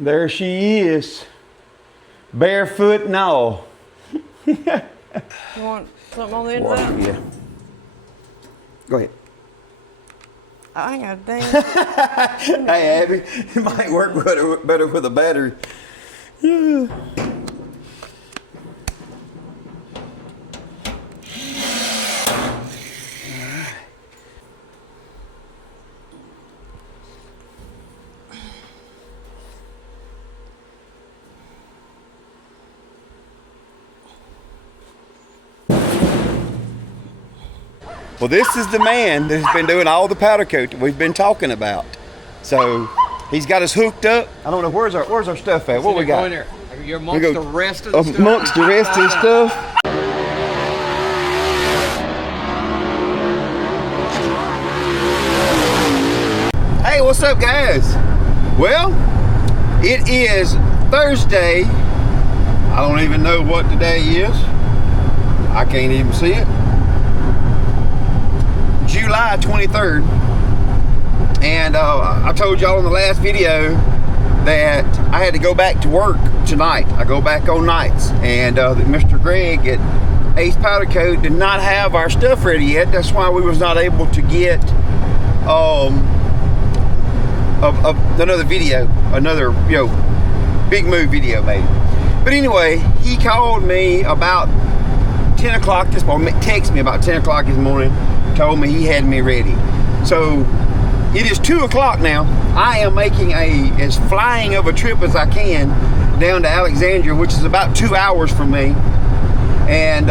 There she is. Barefoot and all. You want something on the end of that? Yeah. Go ahead. I ain't got a damn. Hey, Abby, it might work better with a battery. Yeah. Well, this is the man that's been doing all the powder coat that we've been talking about. So he's got us hooked up. I don't know, where's our stuff at? What we got? There. You're amongst the rest of the stuff. Amongst the rest of the stuff. Hey, what's up, guys? Well, it is Thursday. I don't even know what today is. I can't even see it. July 23rd, and I told y'all in the last video that I had to go back to work tonight. I go back on nights, and Mr. Greg at Ace Powder Coat did not have our stuff ready yet. That's why we was not able to get another video, another big move video made. But anyway, he called me about 10 o'clock this morning, texted me about 10 o'clock this morning, told me he had me ready. So it is 2 o'clock now. I am making as flying of a trip as I can down to Alexandria, which is about 2 hours from me. And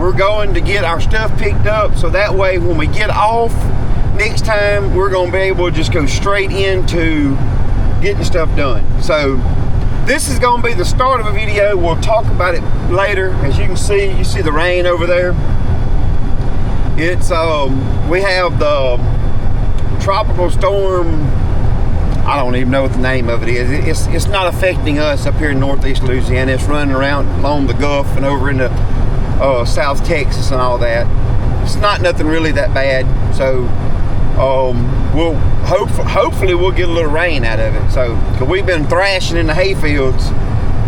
we're going to get our stuff picked up, so that way when we get off next time, we're going to be able to just go straight into getting stuff done. So this is going to be the start of a video. We'll talk about it later. As you can see, you see the rain over there. It's we have the tropical storm. I don't even know what the name of it is. It's not affecting us up here in northeast Louisiana. It's running around along the Gulf and over into South Texas and all that. It's not nothing really that bad. So we'll hopefully we'll get a little rain out of it. So, cause we've been thrashing in the hay fields,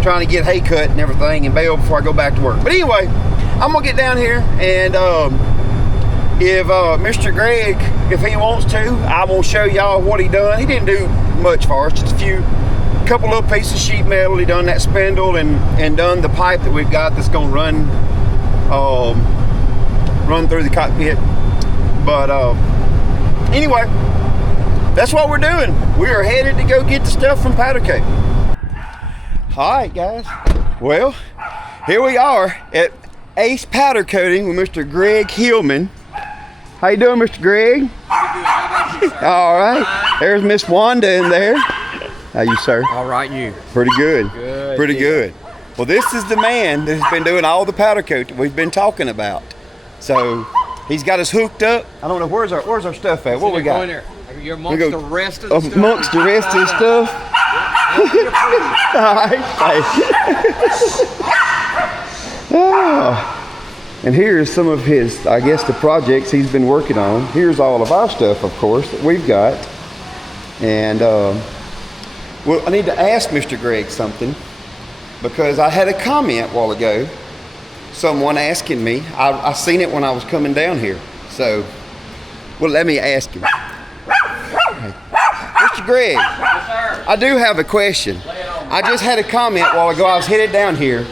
trying to get hay cut and everything and bale before I go back to work. But anyway, I'm gonna get down here, and if Mr. Greg, if he wants to, I will show y'all what he done. He didn't do much for us, just a couple little pieces of sheet metal. He done that spindle and done the pipe that we've got that's gonna run through the cockpit. But anyway, that's what we're doing. We are headed to go get the stuff from Powder Coat. All right, guys. Well, here we are at Ace Powder Coating with Mr. Greg Hillman. How you doing, Mr. Greg? All right. There's Miss Wanda in there. How you, sir? All right, you. Pretty good. Good. Pretty good. Well, this is the man that's been doing all the powder coat that we've been talking about. So he's got us hooked up. I don't know, where's our stuff at? What we got? There. You're amongst the rest of the stuff. Amongst the rest of the stuff. All right. Oh. And here's some of his, I guess, the projects he's been working on. Here's all of our stuff, of course, that we've got. And well, I need to ask Mr. Greg something, because I had a comment a while ago, someone asking me. I seen it when I was coming down here. So, well, let me ask him. Hey. Mr. Greg, Yes, sir. I do have a question. I just had a comment a while ago. I was headed down here,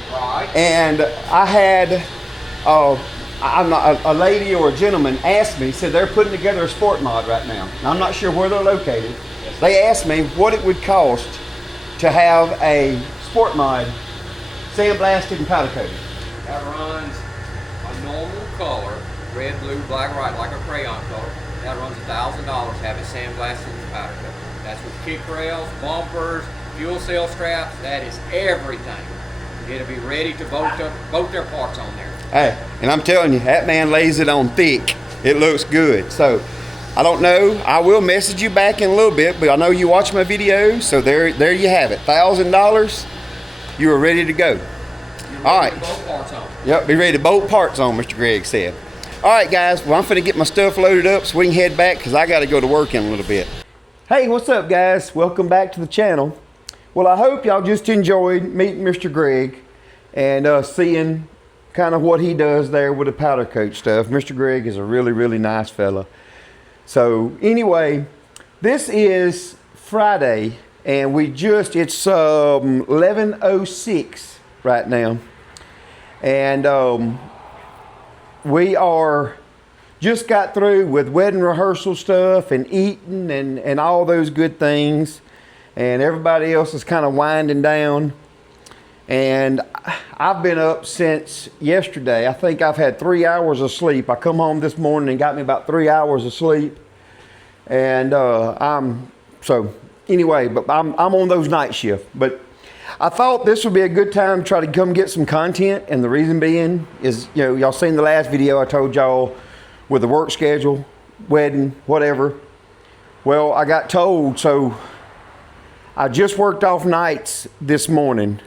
and I had a lady or a gentleman asked me, said they're putting together a sport mod right now. I'm not sure where they're located. They asked me what it would cost to have a sport mod sandblasted and powder coated. That runs a normal color, red, blue, black, white, like a crayon color. That runs $1,000 to have it sandblasted and powder coated. That's with kick rails, bumpers, fuel cell straps. That is everything. It'll be ready to bolt their parts on there. Hey, and I'm telling you, that man lays it on thick. It looks good. So, I don't know. I will message you back in a little bit, but I know you watch my videos, so there you have it. $1,000. You are ready to go. All right. Bolt parts on. Yep, be ready to bolt parts on, Mr. Greg said. All right, guys. Well, I'm finna get my stuff loaded up so we can head back, because I got to go to work in a little bit. Hey, what's up guys? Welcome back to the channel. Well, I hope y'all just enjoyed meeting Mr. Greg and seeing kind of what he does there with the powder coat stuff. Mr. Greg is a really, really nice fella. So anyway, this is Friday and it's 11:06 right now. And we are just got through with wedding rehearsal stuff and eating and all those good things. And everybody else is kind of winding down. And I've been up since yesterday. I think I've had 3 hours of sleep. I come home this morning and got me about 3 hours of sleep. And but I'm on those night shifts. But I thought this would be a good time to try to come get some content. And the reason being is, you know, y'all seen the last video I told y'all with the work schedule, wedding, whatever. Well, I got told, so I just worked off nights this morning.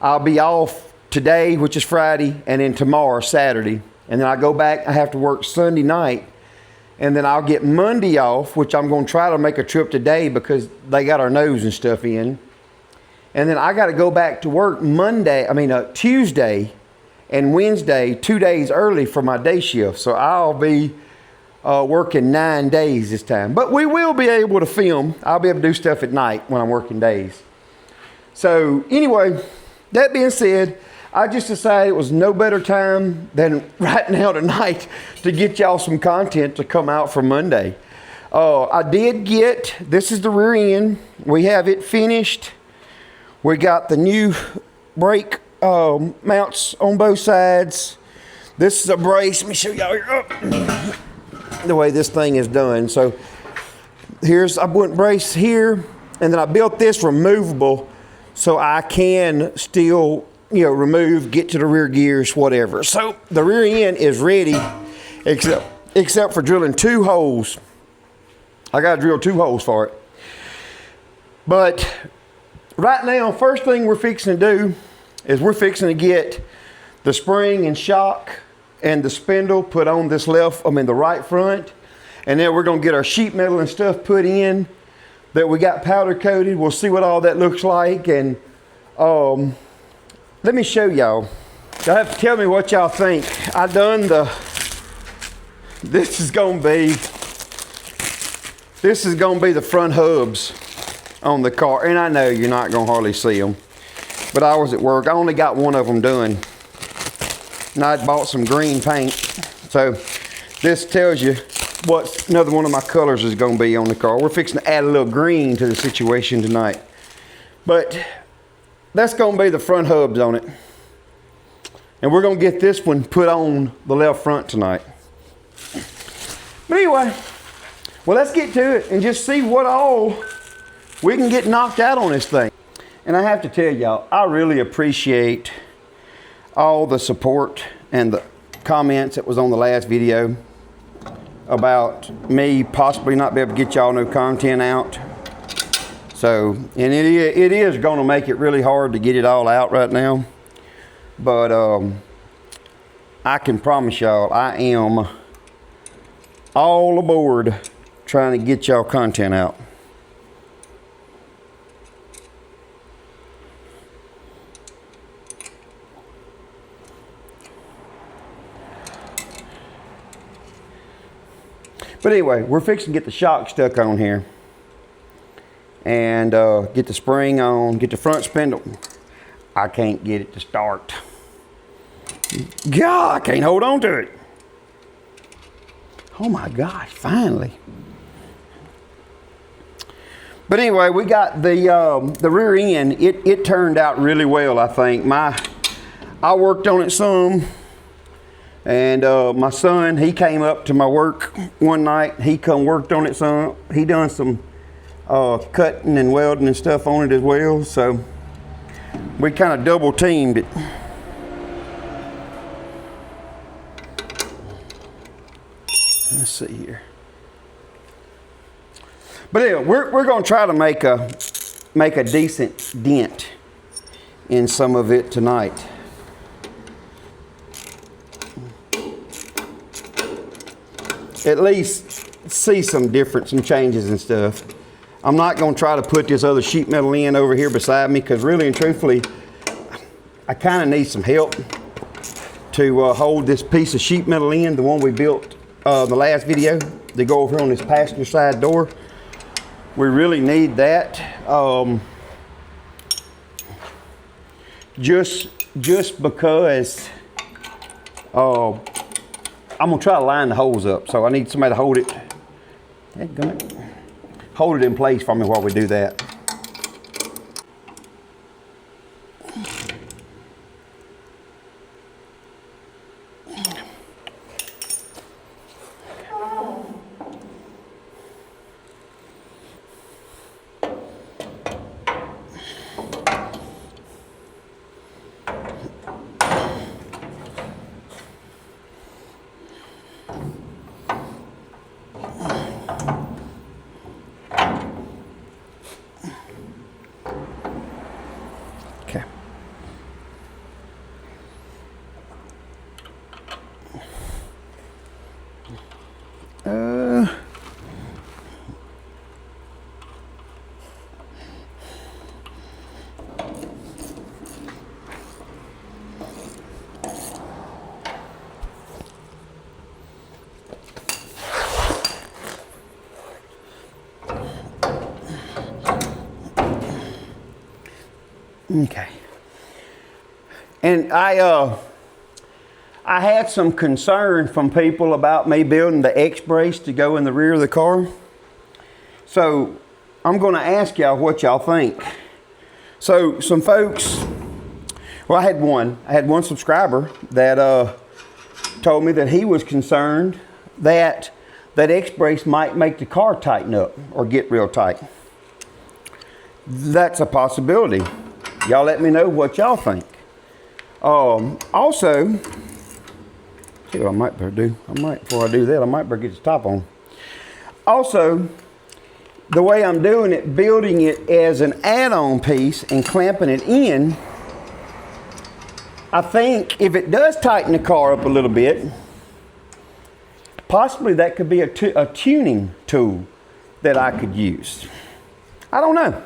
I'll be off today, which is Friday, and then tomorrow, Saturday. And then I go back, I have to work Sunday night. And then I'll get Monday off, which I'm gonna try to make a trip today because they got our nose and stuff in. And then I gotta go back to work Tuesday and Wednesday, 2 days early for my day shift. So I'll be working 9 days this time. But we will be able to film. I'll be able to do stuff at night when I'm working days. So anyway, that being said, I just decided it was no better time than right now tonight to get y'all some content to come out for Monday. I did get, this is the rear end. We have it finished. We got the new brake mounts on both sides. This is a brace. Let me show y'all here. The way this thing is done. So I went brace here, and then I built this removable so I can still, you know, remove, get to the rear gears, whatever. So the rear end is ready, except for drilling 2 holes. I got to drill 2 holes for it. But right now, first thing we're fixing to do is we're fixing to get the spring and shock and the spindle put on this the right front. And then we're gonna get our sheet metal and stuff put in that we got powder coated. We'll see what all that looks like. And let me show y'all. Y'all have to tell me what y'all think. This is gonna be the front hubs on the car. And I know you're not gonna hardly see them. But I was at work. I only got one of them done. And I bought some green paint. So this tells you what another one of my colors is going to be on the car. We're fixing to add a little green to the situation tonight. But that's going to be the front hubs on it. And we're going to get this one put on the left front tonight. But anyway, well, let's get to it and just see what all we can get knocked out on this thing. And I have to tell y'all, I really appreciate all the support and the comments that was on the last video about me possibly not be able to get y'all no content out. So, and it is going to make it really hard to get it all out right now. But I can promise y'all, I am all aboard trying to get y'all content out. But anyway, we're fixing to get the shock stuck on here. And get the spring on, get the front spindle. I can't get it to start. God, I can't hold on to it. Oh my gosh, finally. But anyway, we got the rear end. It turned out really well, I think. I worked on it some. And my son, he came up to my work one night. He come worked on it some. He done some cutting and welding and stuff on it as well. So we kind of double teamed it. Let's see here. But anyway, we're going to try to make a decent dent in some of it tonight. At least see some difference and changes and stuff. I'm not going to try to put this other sheet metal in over here beside me, because really and truthfully, I kind of need some help to hold this piece of sheet metal in, the one we built the last video, to go over here on this passenger side door. We really need that. Just because I'm gonna try to line the holes up, so I need somebody to hold it. Hold it in place for me while we do that. Okay. Okay. And I had some concern from people about me building the X brace to go in the rear of the car. So I'm going to ask y'all what y'all think. So some folks, well, I had one subscriber that told me that he was concerned that X brace might make the car tighten up or get real tight. That's a possibility. Y'all let me know what y'all think. Also, see what I might better do. Before I do that, I might better get the top on. Also, the way I'm doing it, building it as an add-on piece and clamping it in, I think if it does tighten the car up a little bit, possibly that could be a tuning tool that I could use. I don't know.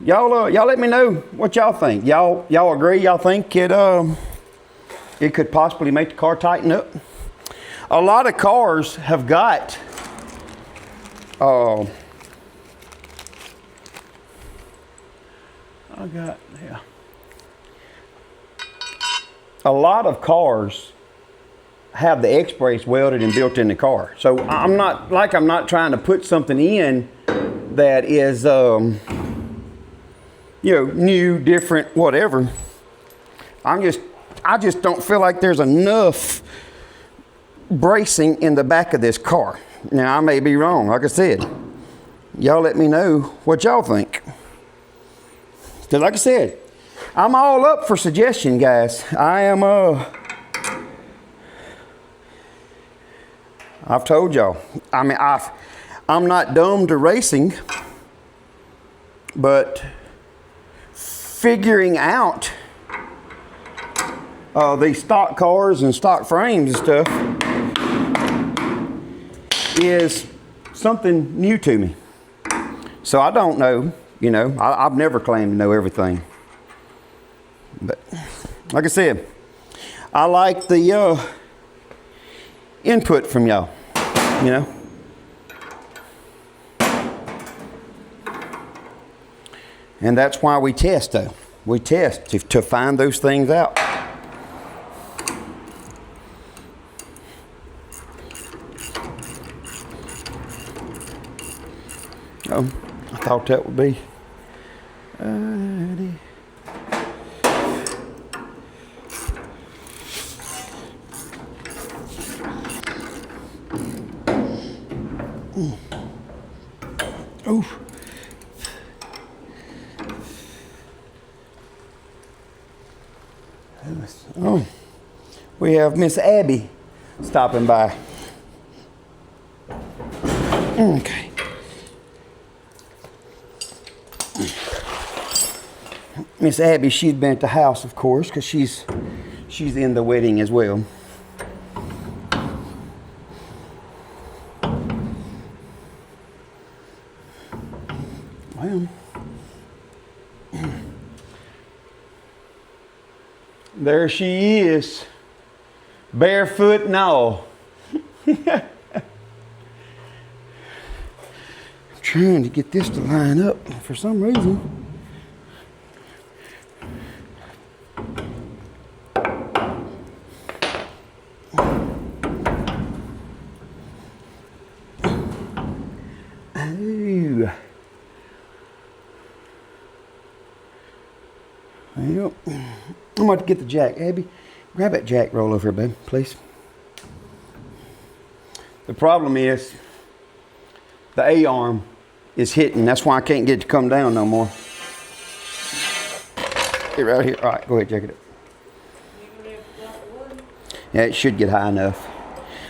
Y'all let me know what y'all think. Y'all agree? Y'all think it could possibly make the car tighten up? A lot of cars have got a lot of cars have the X brace welded and built in the car. So I'm not trying to put something in that is new, different, whatever. I just don't feel like there's enough bracing in the back of this car. Now, I may be wrong. Like I said, y'all let me know what y'all think. Because like I said, I'm all up for suggestion, guys. I am, I've told y'all. I mean, I'm not dumb to racing, but figuring out these stock cars and stock frames and stuff is something new to me. So I don't know, I've never claimed to know everything. But like I said, I like the input from y'all, And that's why we test, though. We test to find those things out. Oh, I thought that would be. Oh. Oh, we have Miss Abbie stopping by. Okay. Miss Abbie, she'd been at the house, of course, because she's in the wedding as well. Well, there she is, barefoot and all. I'm trying to get this to line up for some reason. Oh. Well, I'm about to get the jack. Abby, grab that jack roll over here, babe, please. The problem is the A-arm is hitting. That's why I can't get it to come down no more. Get right here. All right, go ahead, jack it up. Yeah, it should get high enough.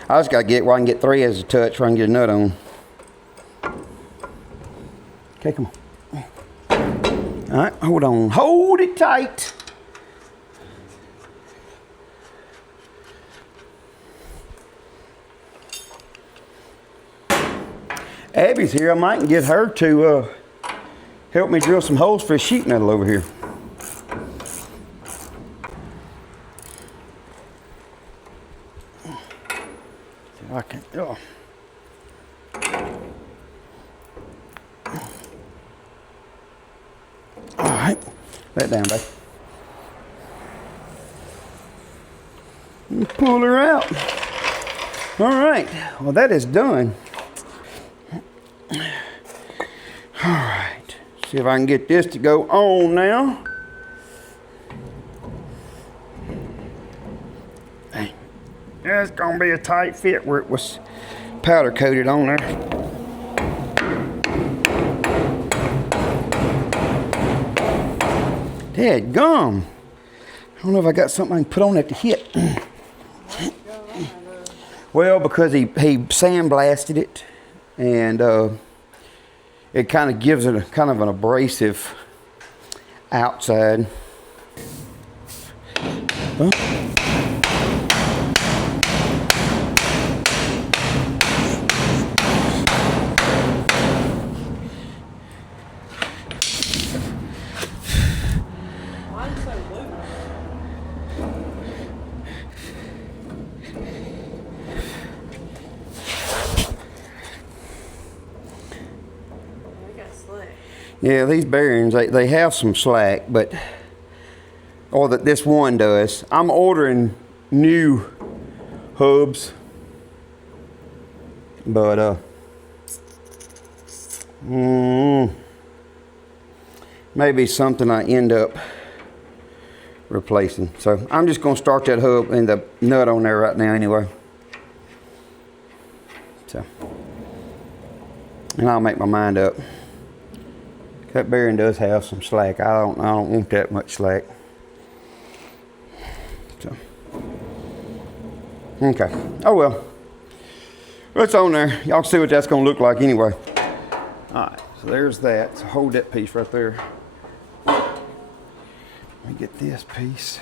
I just got to get where I can get 3 as a touch, where I can get a nut on. Okay, come on. All right, hold on. Hold it tight. Abby's here. I might get her to help me drill some holes for a sheet metal over here. See if I can. Oh. All right, let that down, babe. Pull her out. All right, well that is done. All right, see if I can get this to go on now. Hey, that's gonna be a tight fit where it was powder coated on there. Dadgum. I don't know if I got something I can put on that to hit. Well, because he sandblasted it, and it kind of gives it a kind of an abrasive outside. Huh? Yeah, these bearings, they have some slack, but, or that this one does. I'm ordering new hubs, but maybe something I end up replacing. So I'm just gonna start that hub and the nut on there right now anyway. So, and I'll make my mind up. That bearing does have some slack. I don't want that much slack. So, okay. Oh well. It's on there. Y'all can see what that's gonna look like anyway. Alright, so there's that. So hold that piece right there. Let me get this piece.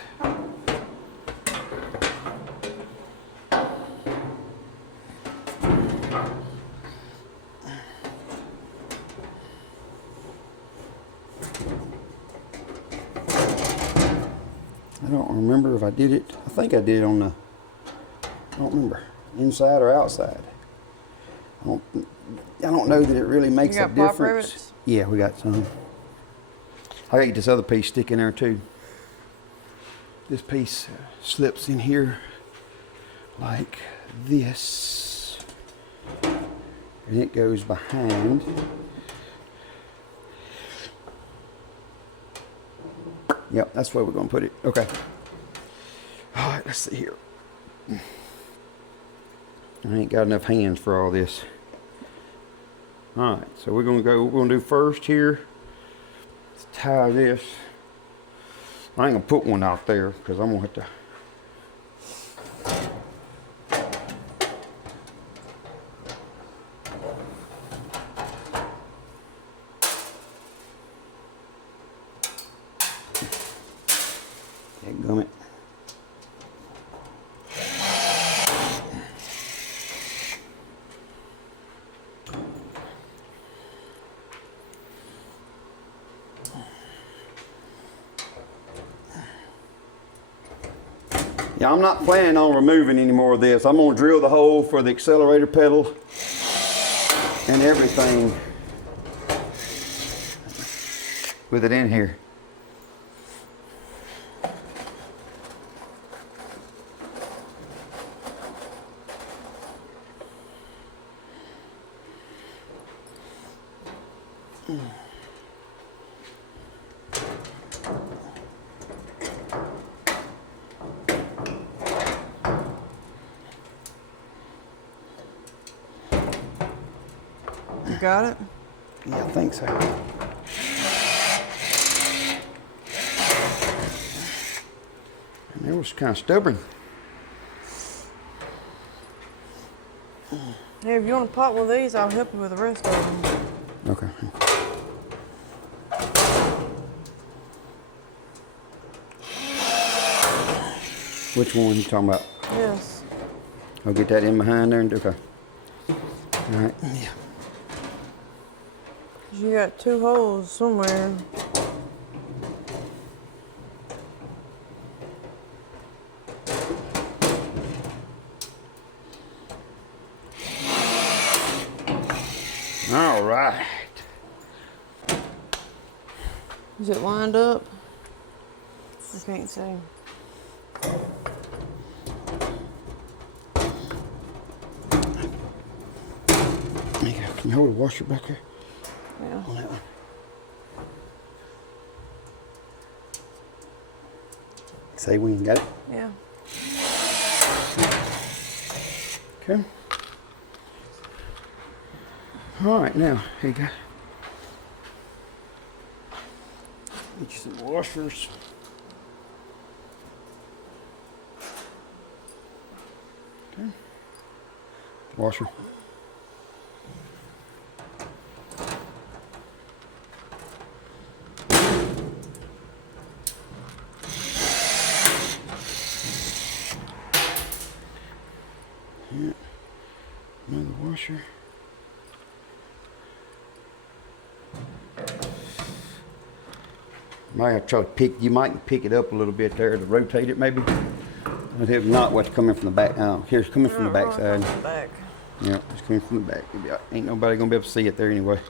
I don't remember if I did it. I think I did on the, I don't remember, inside or outside. I don't know that it really makes a difference. Rivets? Yeah, we got some. I got this other piece sticking there too. This piece slips in here like this, and it goes behind. Yep, that's where we're going to put it. Okay. All right, let's see here. I ain't got enough hands for all this. All right, so we're going to do first here. Let's tie this. I ain't going to put one out there because I'm going to have to. Gummit. Yeah, I'm not planning on removing any more of this. I'm gonna drill the hole for the accelerator pedal and everything with it in here. You got it? Yeah, I think so. And it was kind of stubborn. Hey, if you want to pop one of these, I'll help you with the rest of them. Okay. Which one you talking about? Yes. I'll get that in behind there and okay. All right. Yeah. You got 2 holes somewhere. All right. Is it lined up? I can't see. There you go. Can you hold the washer back here? Yeah. On that one. Say we ain't got it. Yeah. Okay. All right, now, here you go. Get you some washers. Okay. Washer. Yeah. Another washer. Might have to try to pick. You might pick it up a little bit there to rotate it, maybe. But if not, what's coming from the back? Oh, here's coming from the back side. Back. Yeah, it's coming from the back. Ain't nobody gonna be able to see it there anyway.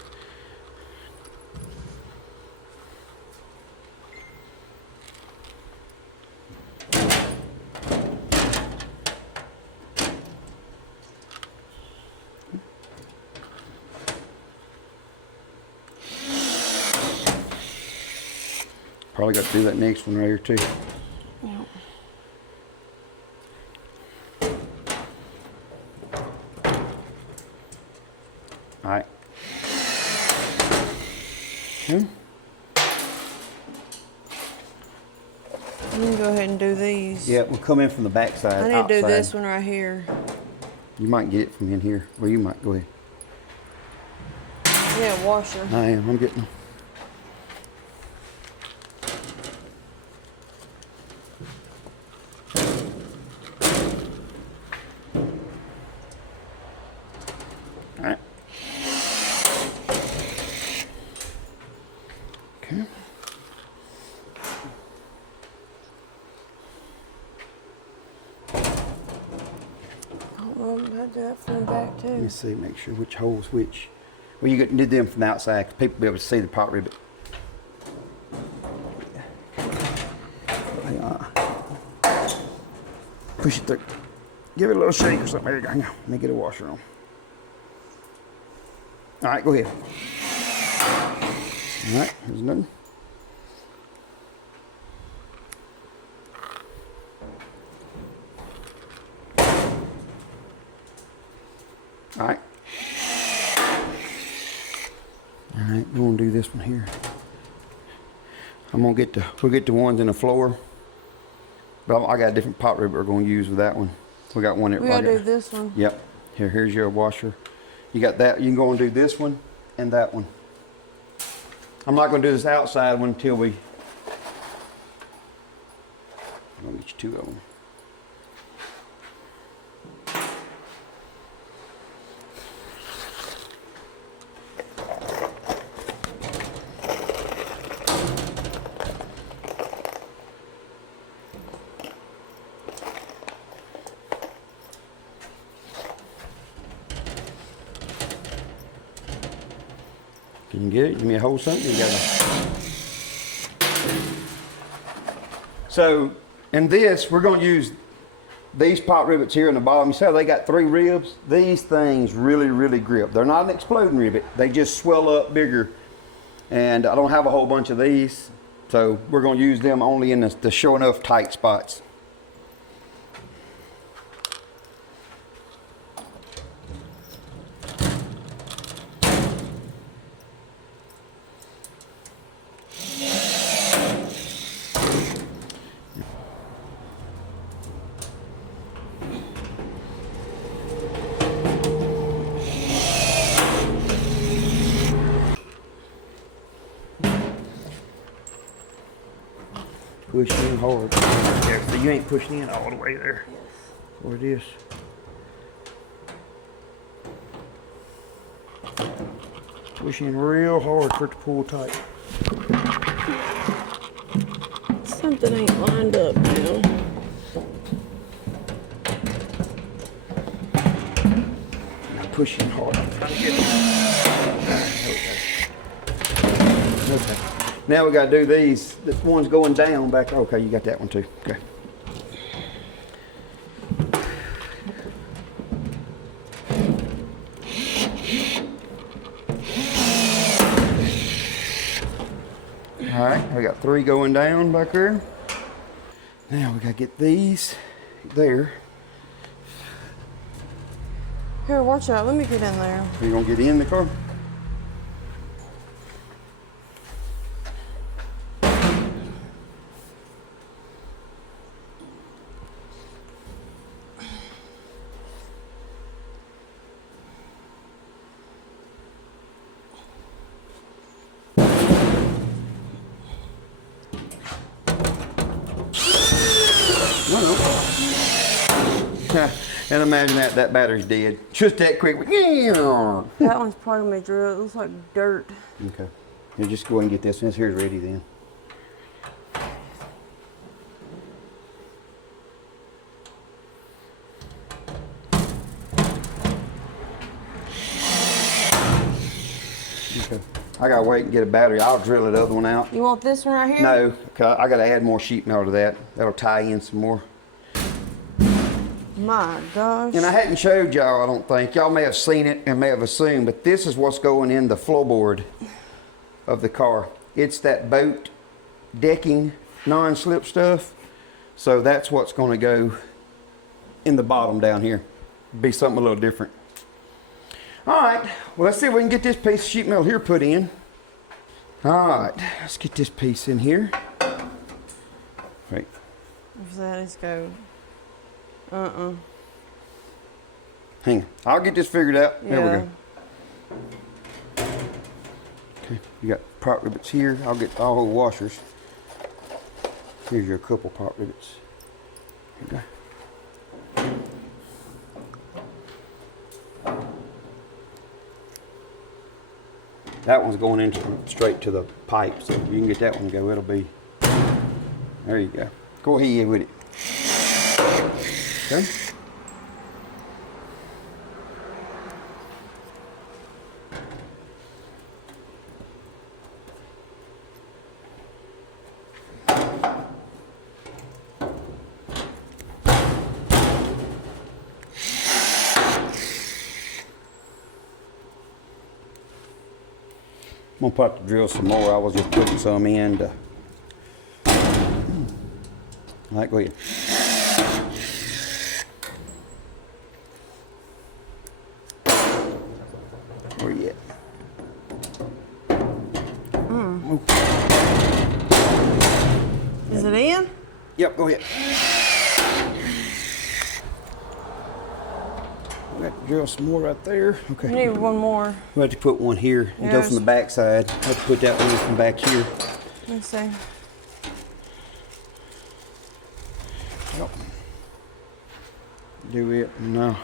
Probably got to do that next one right here too. Yeah. All right. Okay. You can go ahead and do these. Yeah, we'll come in from the back side. I need to do outside. this one right here. You might get it from in here, or you might go ahead. Yeah, washer. I am. I'm getting them. All right. Okay. Oh, I do that from the back Let too. me see, make sure which hole's which. Well, you did them from the outside because people will be able to see the pot ribbon. Push it through. Give it a little shake or something. There you go. Let me get a washer on. All right, go ahead. All right, here's nothing. All right. All right, we're gonna do this one here. We'll get the ones in the floor. But I got a different pot rib we're gonna use with that one. We got one that We gotta do this one. Yep. Here's your washer. You got that. You can go and do this one and that one. I'm not gonna do this outside one until we. I'm gonna get you 2 of them. You can get it. Give me a whole something. You gotta. So, in this, we're going to use these pot rivets here in the bottom. You see how they got 3 ribs? These things really, really grip. They're not an exploding rivet. They just swell up bigger. And I don't have a whole bunch of these. So, we're going to use them only in the show enough tight spots. Push in hard. There, so you ain't pushing in all the way there. Yes. What it is. Push in real hard for it to pull tight. Something ain't lined up now. Now push in hard. I'm trying to get it. Okay. Now we gotta do these. This one's going down back. Okay, you got that one too. Okay. All right, we got 3 going down back there. Now we gotta get these there. Here, watch out. Let me get in there. Are you gonna get in the car? And imagine that battery's dead. Just that quick. That one's part of my drill. It looks like dirt. Okay. You just go ahead and get this. This here's ready then. Okay. I gotta wait and get a battery. I'll drill the other one out. You want this one right here? No, I gotta add more sheet metal to that. That'll tie in some more. My gosh. And I hadn't showed y'all, I don't think. Y'all may have seen it and may have assumed, but this is what's going in the floorboard of the car. It's that boat decking non-slip stuff. So that's what's going to go in the bottom down here. Be something a little different. All right, well, let's see if we can get this piece of sheet metal here put in. All right, let's get this piece in here. Wait. Where's that? Let's go. Hang on. I'll get this figured out. Yeah. There we go. Okay, you got pot rivets here. I'll get all the washers. Here's your couple pot rivets. Here you go. That one's going in straight to the pipe, so you can get that one to go. It'll be, there you go. Go ahead with it. Okay. I'm gonna put the drill some more. I was just putting some in to, all right, go ahead. Where you at? Is it in? Yep, go ahead. I got to drill some more right there. Okay. We need one more. We'll have to put one here and go Yes. from the back side. We'll have to put that one from back here. Let's see. Yep. Do it. No.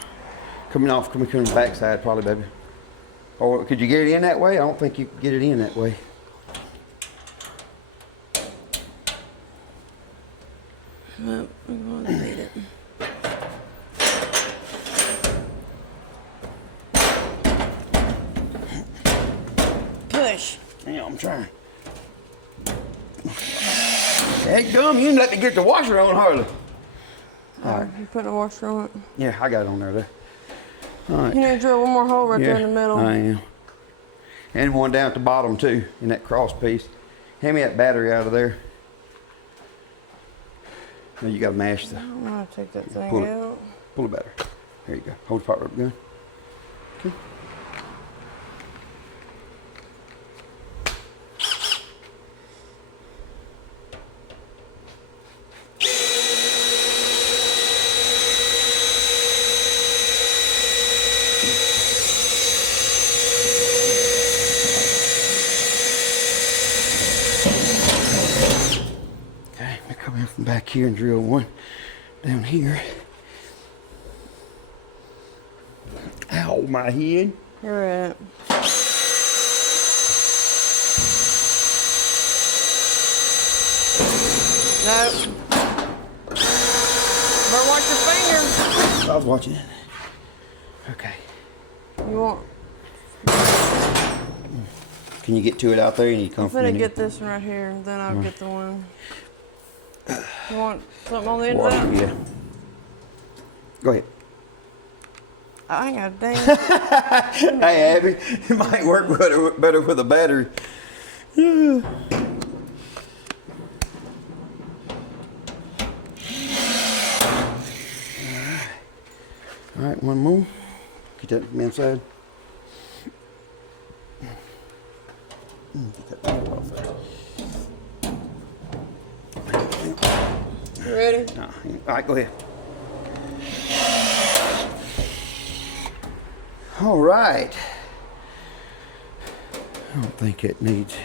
Coming from the back side probably, baby. Or could you get it in that way? I don't think you could get it in that way. Well, I'm going to beat it. push. Yeah, I'm trying. Heck, dumb, you didn't let me get the washer on, hardly. All right. You putting a washer on it? Yeah, I got it on there. All right. You need to drill one more hole right Yeah, there in the middle. I am. And one down at the bottom too, in that cross piece. Hand me that battery out of there. Now you gotta mash the. I'm gonna take that thing Pull it. out. Pull the battery. There you go. Hold the pot rubber gun. Okay. Okay, I'm gonna come in from back here and drill one down here. Ow, my head. You're it. Nope. Better watch your finger. I was watching it. Okay. You want? Can you get to it out there? You need to come I'm from gonna in here. get this one right here, then I'll get the one. You want something on the end Water, of that? yeah. Go ahead. I ain't got a dang. Hey, Abby, it might work better with a battery. Yeah. All right, one more. Get that from inside. Get that off there. You ready? No. All right, go ahead. All right. I don't think it needs.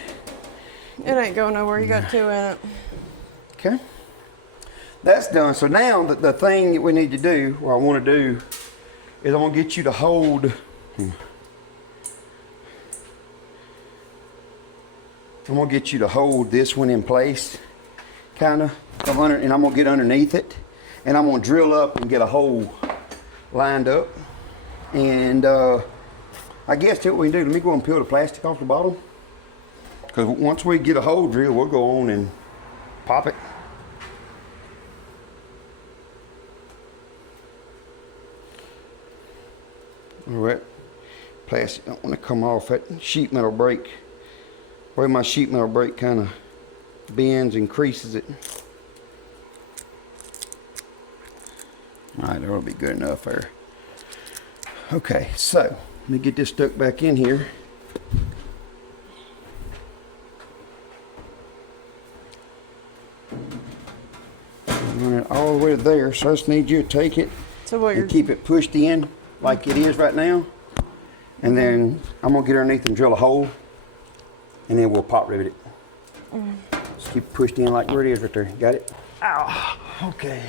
It ain't going nowhere. You got two in it. Okay. That's done. So now the thing that we need to do, what I want to do, is I want to get you to hold. I'm going to get you to hold this one in place, kind of, and I'm going to get underneath it, and I'm going to drill up and get a hole lined up. And I guess what we can do, let me go and peel the plastic off the bottom. Because once we get a hole drill, we'll go on and pop it. All right, plastic don't want to come off. That sheet metal brake, where my sheet metal brake kind of bends and creases it. All right, that'll be good enough there. Okay, so let me get this stuck back in here. Run it all the way to there. So I just need you to take it and keep it pushed in like it is right now. And then I'm gonna get underneath and drill a hole, and then we'll pop rivet it. Just keep it pushed in like where it is right there. Got it? Ow. Okay.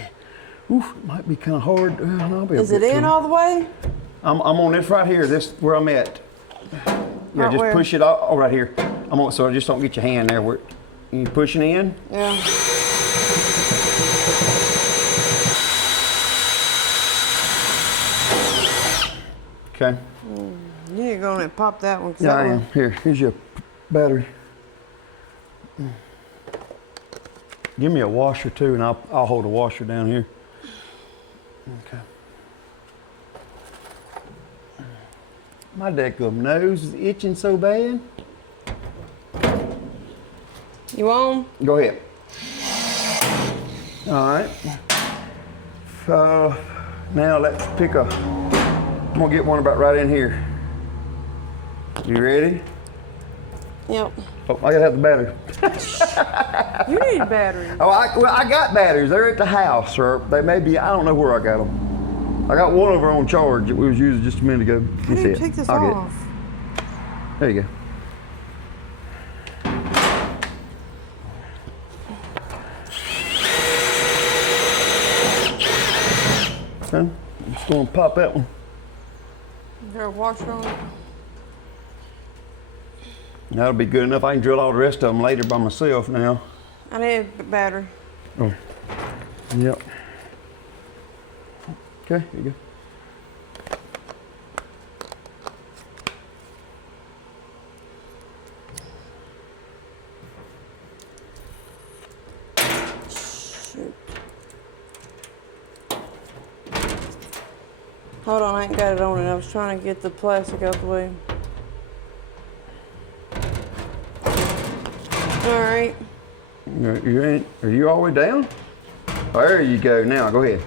Oof, it might be kind of hard. I'll be Is it in all the way? I'm on this right here. This where I'm at. Yeah, Right just where? push it all right here. I'm on, so just don't get your hand there. Where you pushing in? Yeah. Okay. You need to go in and pop that one. Yeah, I am. Here's your battery. Give me a washer too, and I'll hold a washer down here. Okay. My dadgum nose is itching so bad. You on? Go ahead. All right. So now let's pick a. I'm gonna get one about right in here. You ready? Yep. Oh, I gotta have the battery. You need batteries. Oh, I got batteries. They're at the house, or they may be. I don't know where I got them. I got one over on charge that we was using just a minute ago. How do you take this I'll off? get it. There you go. Okay, I'm just gonna pop that one. Is there a washer on it? That'll be good enough. I can drill all the rest of them later by myself now. I need a battery. Oh, yep. Okay, here you go. Hold on, I ain't got it on it. I was trying to get the plastic out the way. All right. Are you all the way down? There you go. Now, go ahead.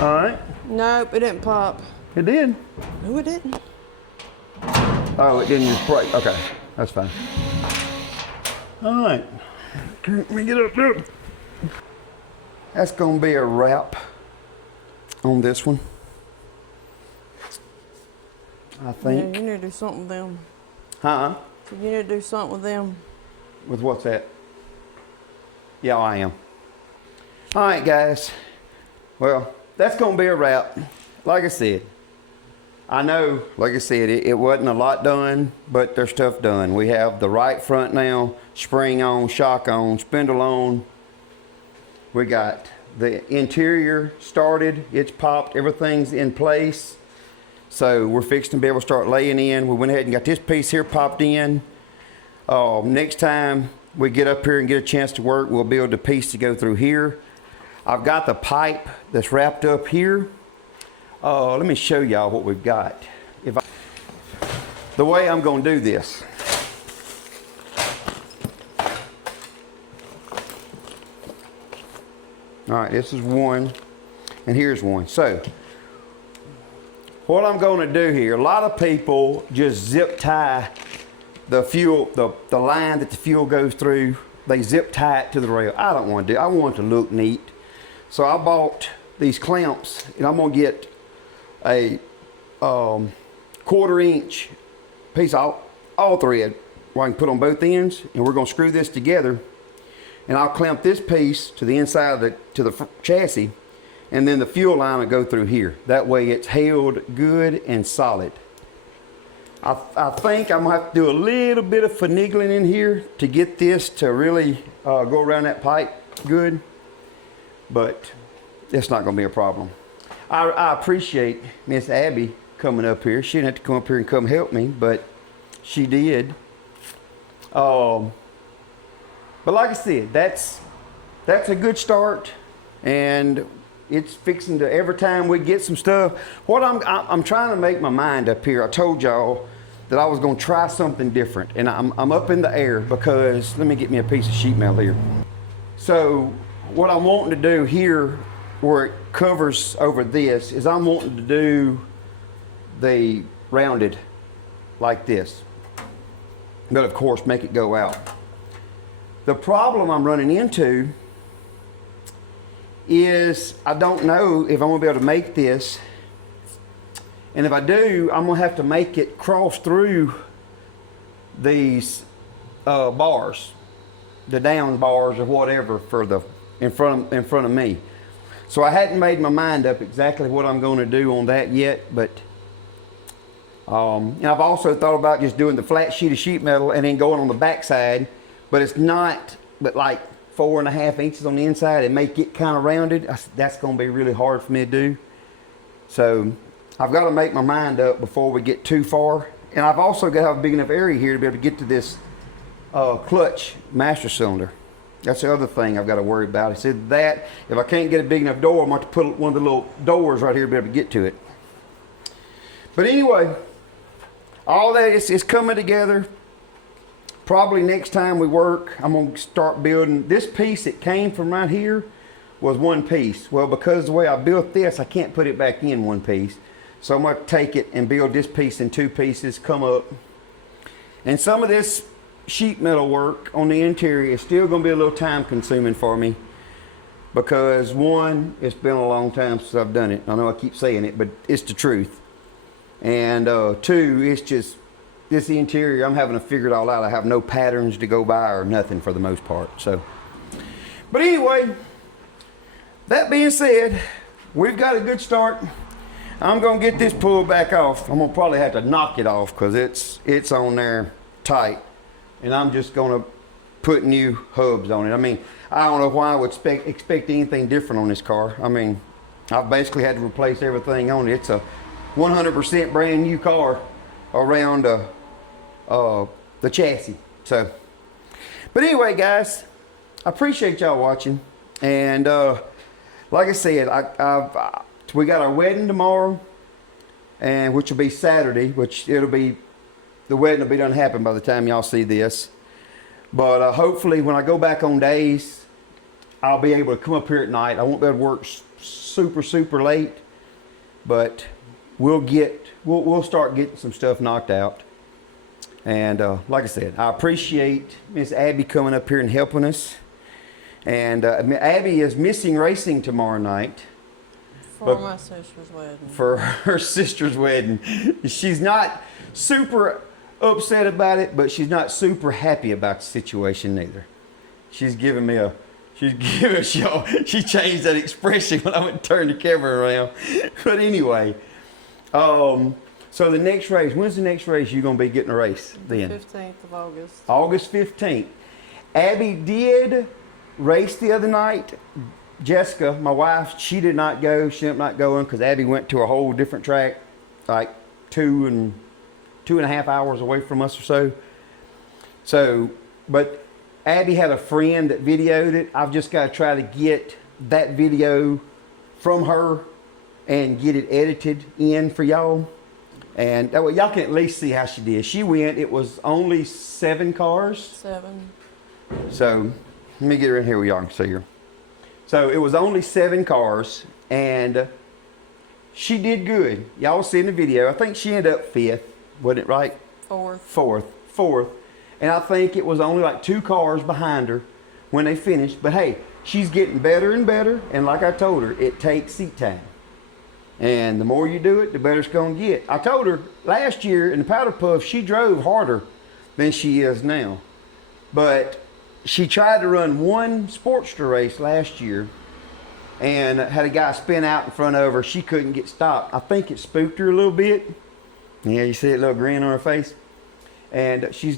All right. Nope, it didn't pop. It did. No, it didn't. Oh, it didn't just break. Okay, that's fine. All right. Let me get up there. That's going to be a wrap on this one. I think. Yeah, you need to do something with them. Huh? So you need to do something with them. With what's that? Yeah, I am. All right, guys. Well, that's going to be a wrap. Like I said, I know, like I said, it wasn't a lot done, but there's stuff done. We have the right front now, spring on, shock on, spindle on. We got the interior started. It's popped. Everything's in place. So we're fixing to be able to start laying in. We went ahead and got this piece here popped in. Next time we get up here and get a chance to work, we'll build the piece to go through here. I've got the pipe that's wrapped up here. Let me show y'all what we've got. The way I'm going to do this. All right, this is one, and here's one. So, what I'm going to do here, a lot of people just zip tie the fuel, the line that the fuel goes through. They zip tie it to the rail. I don't want to do it. I want it to look neat. So I bought these clamps, and I'm going to get a 1/4 inch piece of all thread where I can put on both ends, and we're going to screw this together. And I'll clamp this piece to the inside of the chassis, and then the fuel line will go through here. That way it's held good and solid. I think I'm gonna have to do a little bit of finagling in here to get this to really go around that pipe good, but it's not gonna be a problem. I appreciate Miss Abby coming up here. She didn't have to come up here and come help me, but she did. But like I said, that's a good start, and it's fixing to, every time we get some stuff. What I'm trying to make my mind up here. I told y'all that I was going to try something different, and I'm up in the air because, let me get me a piece of sheet metal here. So what I'm wanting to do here, where it covers over this, is I'm wanting to do the rounded like this, but of course make it go out. The problem I'm running into is I don't know if I'm gonna be able to make this, and if I do, I'm gonna have to make it cross through these bars, the down bars or whatever for the in front of me. So I hadn't made my mind up exactly what I'm going to do on that yet, but and I've also thought about just doing the flat sheet of sheet metal and then going on the back side. But it's not, but like 4.5 inches on the inside and make it kind of rounded. That's going to be really hard for me to do. So I've got to make my mind up before we get too far. And I've also got to have a big enough area here to be able to get to this clutch master cylinder. That's the other thing I've got to worry about. I said that if I can't get a big enough door, I'm going to have to put one of the little doors right here to be able to get to it. But anyway, all that is coming together. Probably next time we work, I'm going to start building. This piece that came from right here was one piece. Well, because the way I built this, I can't put it back in one piece. So I'm going to take it and build this piece in 2 pieces, come up. And some of this sheet metal work on the interior is still going to be a little time consuming for me. Because one, it's been a long time since I've done it. I know I keep saying it, but it's the truth. And 2, it's just, this interior, I'm having to figure it all out. I have no patterns to go by or nothing for the most part. So, but anyway, that being said, we've got a good start. I'm gonna get this pulled back off. I'm gonna probably have to knock it off because it's on there tight, and I'm just gonna put new hubs on it. I mean, I don't know why I would expect anything different on this car. I mean, I've basically had to replace everything on it. It's a 100% brand new car around the chassis. So, but anyway, guys, I appreciate y'all watching, and like I said, we got our wedding tomorrow, and which will be Saturday, the wedding will be done happen by the time y'all see this. But hopefully when I go back on days, I'll be able to come up here at night. I won't be able to work super late, but we'll start getting some stuff knocked out. And like I said, I appreciate Miss Abbie coming up here and helping us. And Abbie is missing racing tomorrow night. For my sister's wedding. For her sister's wedding. She's not super upset about it, but she's not super happy about the situation neither. She changed that expression when I went to turn the camera around. But anyway, so the next race, when's the next race you're going to be getting a race then? 15th of August. August 15th. Abbie did race the other night. Jessica, my wife, she did not go. She ended up not going because Abbie went to a whole different track, like 2.5 hours away from us or so. So, but Abbie had a friend that videoed it. I've just got to try to get that video from her and get it edited in for y'all. And that way y'all can at least see how she did. She went, it was only 7 cars. 7. So, let me get her in here where y'all can see her. So, it was only 7 cars, and she did good. Y'all see in the video. I think she ended up 5th, wasn't it right? 4th. 4th. And I think it was only like 2 cars behind her when they finished. But hey, she's getting better and better. And like I told her, it takes seat time. And the more you do it, the better it's going to get. I told her last year in the Powder Puff, she drove harder than she is now. But she tried to run one Sportster race last year and had a guy spin out in front of her. She couldn't get stopped. I think it spooked her a little bit. Yeah, you see that little grin on her face? And she's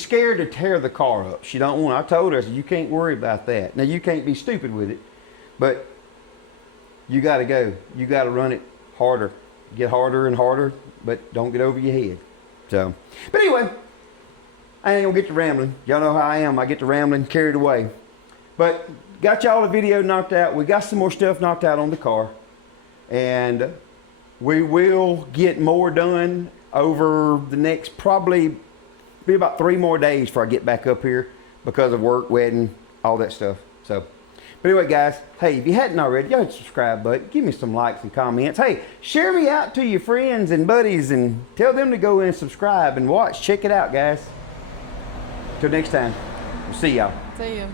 scared to tear the car up. She don't want. I told her, I said, you can't worry about that. Now, you can't be stupid with it, but you got to go. You got to run it harder. Get harder and harder, but don't get over your head. So, but anyway, I ain't gonna get to rambling. Y'all know how I am. I get to rambling, carried away. But got y'all the video knocked out. We got some more stuff knocked out on the car. And we will get more done over the next probably be about 3 more days before I get back up here because of work, wedding, all that stuff. So, but anyway, guys, hey, if you hadn't already, y'all hit the subscribe button. Give me some likes and comments. Hey, share me out to your friends and buddies and tell them to go in and subscribe and watch. Check it out, guys. Till next time, we'll see y'all. See ya.